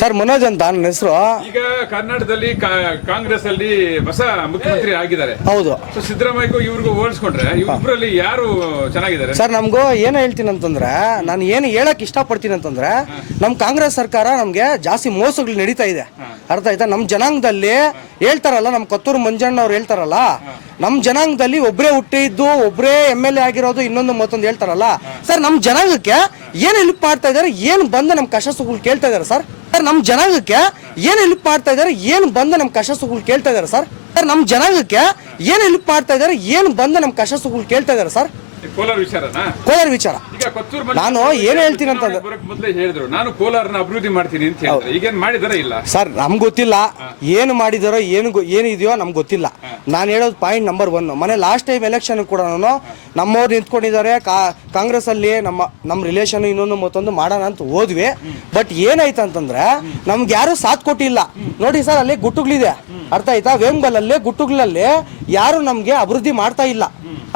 Sir Manoj ಅಂತ ನನ್ನ ಹೆಸರು. ಈಗ ಕರ್ನಾಟಕದಲ್ಲಿ ಕಾಂಗ್ರೆಸ್ ಅಲ್ಲಿ ಹೊಸ ಮುಖ್ಯಮಂತ್ರಿ ಆಗಿದ್ದಾರೆ. ಹೌದು. ಸೊ ಸಿದ್ದರಾಮಯ್ಯಗೂ ಇವ್ರಿಗೂ ಹೋಲಿಸ್ಕೊಂಡ್ರೆ ಇಬ್ಬರಲ್ಲಿ ಯಾರು ಚೆನ್ನಾಗಿದ್ದಾರೆ? ಸರ್ ನಮಗೂ ಏನು ಹೇಳ್ತೀನಿ ಅಂತಂದ್ರೆ, ನಾನು ಏನು ಹೇಳಕ್ ಇಷ್ಟಪಡ್ತೀನಿ ಅಂತಂದ್ರೆ, ನಮ್ಮ ಕಾಂಗ್ರೆಸ್ ಸರ್ಕಾರ ನಮ್ಗೆ ಜಾಸ್ತಿ ಮೋಸಗಳು ನಡೀತಾ ಇದೆ. ಅರ್ಥ ಆಯ್ತಾ? ನಮ್ಮ ಜನಾಂಗದಲ್ಲಿ ಹೇಳ್ತಾರಲ್ಲ, ನಮ್ಮ ಕೊತ್ತೂರು ಮಂಜಣ್ಣ ಅವ್ರು ಹೇಳ್ತಾರಲ್ಲ, ನಮ್ಮ ಜನಾಂಗದಲ್ಲಿ ಒಬ್ಬರೇ ಹುಟ್ಟಿದ್ದು, ಒಬ್ಬರೇ MLA ಆಗಿರೋದು, ಇನ್ನೊಂದು ಮತ್ತೊಂದು ಹೇಳ್ತಾರಲ್ಲ ಸರ್. ನಮ್ಮ ಜನಾಂಗಕ್ಕೆ ಏನು ಹೆಲ್ಪ್ ಮಾಡ್ತಾ ಇದಾರೆ, ಏನು ಬಂದು ನಮ್ಮ ಕಷ್ಟ ಸುಖಗಳು ಕೇಳ್ತಾ ಇದಾರೆ ಸರ್. ಸರ್ ನಮ್ಮ ಜನಾಂಗಕ್ಕೆ ಏನು ಹೆಲ್ಪ್ ಮಾಡ್ತಾ ಇದಾರೆ, ಏನು ಬಂದು ನಮ್ಮ ಕಷ್ಟ ಸುಖಗಳು ಕೇಳ್ತಾ ಇದಾರೆ ಸರ್. ಸರ್ ನಮ್ಮ ಜನಾಂಗಕ್ಕೆ ಏನು ಹೆಲ್ಪ್ ಮಾಡ್ತಾ ಇದಾರೆ, ಏನು ಬಂದು ನಮ್ಮ ಕಷ್ಟ ಸುಖಗಳು ಕೇಳ್ತಾ ಇದಾರೆ ಸರ್. ಕೋಲಾರ ವಿಚಾರನಾ? ಕೋಲಾರ ವಿಚಾರ. ಈಗ ಕೊತ್ತೂರು ನಾನು ಏನು ಹೇಳ್ತೀನಿ ಅಂತಂದ್ರೆ, ಮೊದಲೇ ಹೇಳಿದ್ರು ನಾನು ಕೋಲಾರನ ಅಭಿವೃದ್ಧಿ ಮಾಡ್ತೀನಿ ಅಂತ ಹೇಳಿದ್ರೆ, ಈಗೇನು ಮಾಡಿದಾರ ಇಲ್ಲ ಸರ್? ನಮ್ಗೆ ಗೊತ್ತಿಲ್ಲ ಏನು ಮಾಡಿದಾರೋ, ಏನಿದೆಯೋ ನಮ್ಗೆ ಗೊತ್ತಿಲ್ಲ. ನಾನು ಹೇಳೋದು ಪಾಯಿಂಟ್ ನಂಬರ್ 1. ಮನೆ ಲಾಸ್ಟ್ ಟೈಮ್ ಎಲೆಕ್ಷನ್ ಕೂಡ ನಮ್ಮವ್ರು ನಿಂತ್ಕೊಂಡಿದ್ದಾರೆ ಕಾಂಗ್ರೆಸ್ ಅಲ್ಲಿ. ನಮ್ಮ ರಿಲೇಷನ್ ಇನ್ನೊಂದು ಮತ್ತೊಂದು ಮಾಡೋಣ ಅಂತ ಹೋದ್ವಿ. ಬಟ್ ಏನಾಯ್ತು ಅಂತಂದ್ರೆ, ನಮ್ಗೆ ಯಾರು ಸಾಥ್ ಕೊಟ್ಟಿಲ್ಲ. ನೋಡಿ ಸರ್, ಅಲ್ಲಿ ಗುಟ್ಟುಗಳಿದೆ. ಅರ್ಥ ಆಯ್ತಾ? ವೇಮ್ಗಲಲ್ಲಿ ಗುಟ್ಟುಗಳಲ್ಲಿ ಯಾರು ನಮ್ಗೆ ಅಭಿವೃದ್ಧಿ ಮಾಡ್ತಾ ಇಲ್ಲ.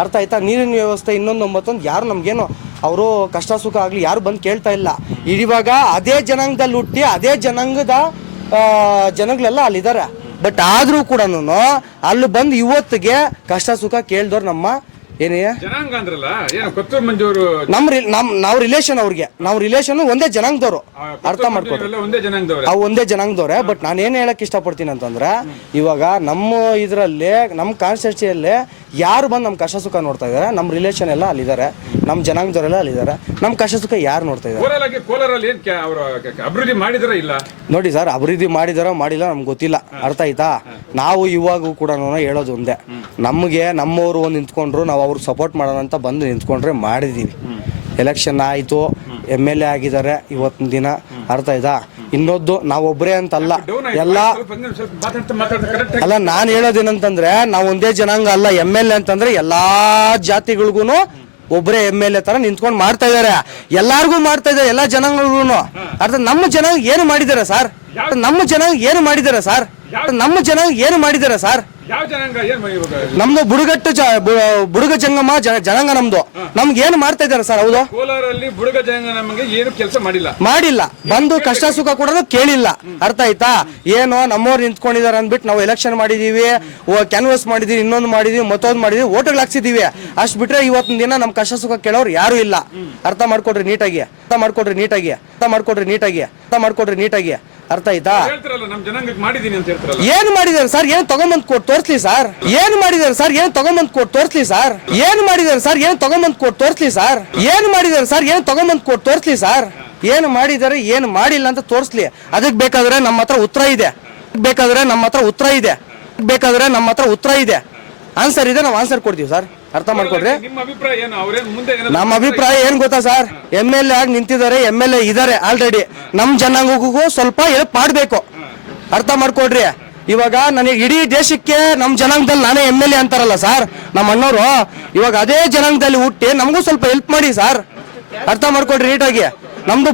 ಅರ್ಥ ಆಯ್ತಾ? ನೀರಿನ ವ್ಯವಸ್ಥೆ ಇನ್ನೊಂದು ಮತ್ತೊಂದು ಯಾರು ನಮ್ಗೇನು ಅವರು ಕಷ್ಟ ಸುಖ ಆಗಲಿ ಯಾರು ಬಂದು ಕೇಳ್ತಾ ಇಲ್ಲ. ಇವಾಗ ಅದೇ ಜನಾಂಗದಲ್ಲಿ ಹುಟ್ಟಿ ಅದೇ ಜನಾಂಗದ ಜನಗಳೆಲ್ಲ ಅಲ್ಲಿದ್ದಾರೆ. ಬಟ್ ಆದ್ರೂ ಕೂಡ ಅಲ್ಲಿ ಬಂದು ಇವತ್ತಿಗೆ ಕಷ್ಟ ಸುಖ ಕೇಳ್ದವ್ರು ನಮ್ಮ ಏನೇ ಜನಾಂಗ ಅಂದ್ರಲ್ಲ, ಏನು ಕೊತ್ತೂರು ಮಂಜೂರು ನಾವು ರಿಲೇಷನ್, ಅವ್ರಿಗೆ ನಾವು ರಿಲೇಷನ್ ಒಂದೇ ಜನಾಂಗದವರು. ಅರ್ಥ ಮಾಡ್ಕೊಡ್ರಿ, ಒಂದೇ ಜನಾಂಗದವ್ರೆ. ಬಟ್ ನಾನು ಏನು ಹೇಳಕ್ ಇಷ್ಟಪಡ್ತೀನಿ ಅಂತಂದ್ರೆ, ಇವಾಗ ನಮ್ಮ ಇದರಲ್ಲಿ ನಮ್ಮ ಕಾನ್ಸ್ಟಿಟ್ಯೂನ್ಸಿಯಲ್ಲಿ ಯಾರು ಬಂದು ನಮ್ಮ ಕಷ್ಟ ಸುಖ ನೋಡ್ತಾ ಇದಾರೆ, ನಮ್ಮ ರಿಲೇಷನ್ ಎಲ್ಲ ಅಲ್ಲಿದ್ದಾರೆ, ನಮ್ಮ ಜನಾಂಗದವರೆಲ್ಲ ಅಲ್ಲಿದ್ದಾರೆ. ನಮ್ಮ ಕಷ್ಟ ಸುಖ ಯಾರು ನೋಡ್ತಾ ಇದ್ದಾರೆ? ಕೋಲಾರಲ್ಲಿ ಅಭಿವೃದ್ಧಿ ಮಾಡಿದಾರ ಇಲ್ಲ? ನೋಡಿ ಸರ್, ಅಭಿವೃದ್ಧಿ ಮಾಡಿದಾರೋ ಮಾಡಿಲ್ಲ ನಮ್ಗೆ ಗೊತ್ತಿಲ್ಲ. ಅರ್ಥ ಆಯ್ತಾ? ನಾವು ಇವಾಗೂ ಕೂಡ ಹೇಳೋದು ಒಂದೇ, ನಮಗೆ ನಮ್ಮವರು ಒಂದು ನಿಂತ್ಕೊಂಡ್ರು, ನಾವು ಅವ್ರಿಗೆ ಸಪೋರ್ಟ್ ಮಾಡೋಣ ಅಂತ ಬಂದು ನಿಂತ್ಕೊಂಡ್ರೆ ಮಾಡಿದೀವಿ. ಎಲೆಕ್ಷನ್ ಆಯಿತು, MLA ಆಗಿದ್ದಾರೆ ಇವತ್ತಿನ ದಿನ. ಅರ್ಥ ಆಯ್ತಾ? ಇನ್ನೊಂದು ನಾವೊಬ್ಬರೇ ಅಂತಲ್ಲ, ಎಲ್ಲ ಅಲ್ಲ. ನಾನು ಹೇಳೋದೇನಂತಂದ್ರೆ, ನಾವು ಒಂದೇ ಜನಾಂಗ ಅಲ್ಲ. MLA ಅಂತಂದ್ರೆ ಎಲ್ಲಾ ಜಾತಿಗಳಿಗೂ ಒಬ್ಬರೇ MLA ತರ ನಿಂತ್ಕೊಂಡು ಮಾಡ್ತಾ ಇದಾರೆ. ಎಲ್ಲಾರ್ಗು ಮಾಡ್ತಾ ಇದ್ದಾರೆ, ಎಲ್ಲಾ ಜನಾಂಗಗಳಿಗೂ. ಅರ್ಥ? ನಮ್ಮ ಜನಾಂಗ ಏನು ಮಾಡಿದ್ದಾರೆ ಸರ್? ನಮ್ಮ ಜನಾಂಗ ಏನು ಮಾಡಿದ್ದಾರೆ ಸರ್? ನಮ್ಮ ಜನಾಂಗ ಏನು ಮಾಡಿದ್ದಾರೆ ಸರ್? ನಮ್ದು ಬುಡುಗ ಜಂಗಮ ಜನಾಂಗ ನಮ್ದು. ನಮ್ಗೆ ಏನು ಮಾಡ್ತಾ ಇದಾರೆ ಸರ್? ಹೌದು, ಕೋಲಾರಲ್ಲಿ ಬುಡುಗ ಜಂಗಮಗೆ ಏನು ಕೆಲಸ ಮಾಡಿಲ್ಲ. ಬಂದು ಕಷ್ಟ ಸುಖ ಕೂಡ ಕೇಳಿಲ್ಲ. ಅರ್ಥ ಆಯ್ತಾ? ಏನೋ ನಮ್ಮವ್ರು ನಿಂತ್ಕೊಂಡಿದ್ದಾರೆ ಅಂದ್ಬಿಟ್ಟು ನಾವು ಎಲೆಕ್ಷನ್ ಮಾಡಿದೀವಿ, ಕ್ಯಾನ್ವಸ್ ಮಾಡಿದೀವಿ, ಇನ್ನೊಂದು ಮಾಡಿದೀವಿ, ಮತ್ತೊಂದು ಮಾಡಿದೀವಿ, ಓಟ್ಗಳು ಹಾಕ್ಸಿದೀವಿ. ಅಷ್ಟು ಬಿಟ್ರೆ ಇವತ್ತಿನ ದಿನ ನಮ್ ಕಷ್ಟ ಸುಖ ಕೇಳೋರು ಯಾರು ಇಲ್ಲ. ಅರ್ಥ ಮಾಡ್ಕೊಡ್ರಿ ನೀಟಾಗಿ, ಅರ್ಥ ಮಾಡ್ಕೊಡ್ರಿ ನೀಟಾಗಿ, ಅರ್ಥ ಮಾಡ್ಕೊಡ್ರಿ ನೀಟಾಗಿ, ಅರ್ಥ ಮಾಡ್ಕೊಡ್ರಿ ನೀಟಾಗಿ. ಅರ್ಥ ಆಯ್ತಾ? ಏನ್ ಮಾಡಿದಾರೆ ಸರ್? ಏನ್ ತಗೊಂಬಂದ್ ಕೊಟ್ಟು ತೋರ್ಸ್ಲಿ ಸರ್? ಏನ್ ಮಾಡಿದಾರೆ ಸರ್? ಏನ್ ತಗೊಂಬಂದ್ ಕೊಟ್ಟು ತೋರ್ಸ್ಲಿ ಸರ್? ಏನ್ ಮಾಡಿದಾರೆ ಸರ್? ಏನ್ ತಗೊಂಬಂದ್ ಕೊಟ್ಟು ತೋರ್ಸ್ಲಿ ಸರ್? ಏನ್ ಮಾಡಿದಾರೆ ಸರ್? ಏನ್ ತಗೊಂಬಂದ್ ಕೊಟ್ಟು ತೋರ್ಸ್ಲಿ ಸರ್? ಏನು ಮಾಡಿದಾರೆ, ಏನು ಮಾಡಿಲ್ಲ ಅಂತ ತೋರ್ಸ್ಲಿ. ಅದಕ್ಕೆ ಬೇಕಾದ್ರೆ ನಮ್ಮ ಹತ್ರ ಉತ್ತರ ಇದೆ, ಬೇಕಾದ್ರೆ ನಮ್ಮ ಹತ್ರ ಉತ್ತರ ಇದೆ, ಬೇಕಾದ್ರೆ ನಮ್ಮ ಹತ್ರ ಉತ್ತರ ಇದೆ, ಆನ್ಸರ್ ಇದೆ, ನಾವು ಆನ್ಸರ್ ಕೊಡ್ತೀವಿ ಸರ್. ಅರ್ಥ ಮಾಡ್ಕೊಡ್ರಿ. ನಮ್ಮ ಅಭಿಪ್ರಾಯ ಏನ್ ಗೊತ್ತಾ ಸರ್? MLA ಆಗಿ ನಿಂತಿದ್ದಾರೆ, MLA ಇದಾರೆ ಆಲ್ರೆಡಿ. ನಮ್ ಜನಾಂಗಕ್ಕೂ ಸ್ವಲ್ಪ ಹೆಲ್ಪ್ ಮಾಡ್ಬೇಕು. ಅರ್ಥ ಮಾಡ್ಕೊಡ್ರಿ. ಇವಾಗ ನನಗೆ ಇಡೀ ದೇಶಕ್ಕೆ ನಮ್ಮ ಜನಾಂಗದಲ್ಲಿ ನಾನೇ MLA ಅಂತಾರಲ್ಲ ಸರ್ ನಮ್ಮ ಅಣ್ಣವರು. ಇವಾಗ ಅದೇ ಜನಾಂಗದಲ್ಲಿ ಹುಟ್ಟಿ ನಮಗೂ ಸ್ವಲ್ಪ ಹೆಲ್ಪ್ ಮಾಡಿ ಸರ್. ಅರ್ಥ ಮಾಡ್ಕೊಡ್ರಿ ನೀಟಾಗಿ. ನಮ್ದು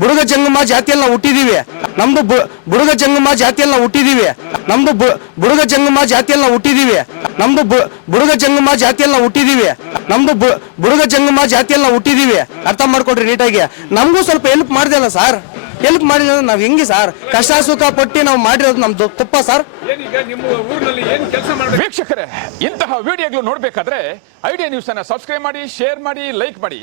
ಬುಡುಗ ಜಂಗಮ ಜಾತಿಯಲ್ಲಿ ನಾವು ಹುಟ್ಟಿದೀವಿ. ನಮ್ದು ಬುಡುಗ ಜಂಗಮ ಜಾತಿಯಲ್ಲಿ ನಾವು ಹುಟ್ಟಿದೀವಿ. ನಮ್ದು ಬುಡುಗ ಜಂಗಮ ಜಾತಿಯಲ್ಲಿ ನಾವು ಹುಟ್ಟಿದೀವಿ. ನಮ್ದು ಬುಡುಗ ಜಂಗಮ ಜಾತಿಯಲ್ಲಿ ನಾವು ಹುಟ್ಟಿದೀವಿ. ನಮ್ದು ಬುಡುಗ ಜಂಗಮ ಜಾತಿಯಲ್ಲಿ ನಾವು ಹುಟ್ಟಿದೀವಿ. ಅರ್ಥ ಮಾಡ್ಕೊಡ್ರಿ ನೀಟಾಗಿ. ನಮಗೂ ಸ್ವಲ್ಪ ಹೆಲ್ಪ್ ಮಾಡಿದಲ್ಲ ಸರ್? ಹೆಲ್ಪ್ ಮಾಡಿದ್ರೆ ನಾವ್ ಹೆಂಗೆ ಸರ್? ಕಷ್ಟ ಸುಖ ಪಟ್ಟಿ ನಾವು ಮಾಡಿರೋದು ನಮ್ದು ತಪ್ಪ ಸರ್? ವೀಕ್ಷಕರೇ, ಇಂತಹ ವಿಡಿಯೋಗಳು ನೋಡ್ಬೇಕಾದ್ರೆ ಐಡಿಯಾ ನ್ಯೂಸ್ ಅನ್ನ ಸಬ್ಸ್ಕ್ರೈಬ್ ಮಾಡಿ, ಶೇರ್ ಮಾಡಿ, ಲೈಕ್ ಮಾಡಿ.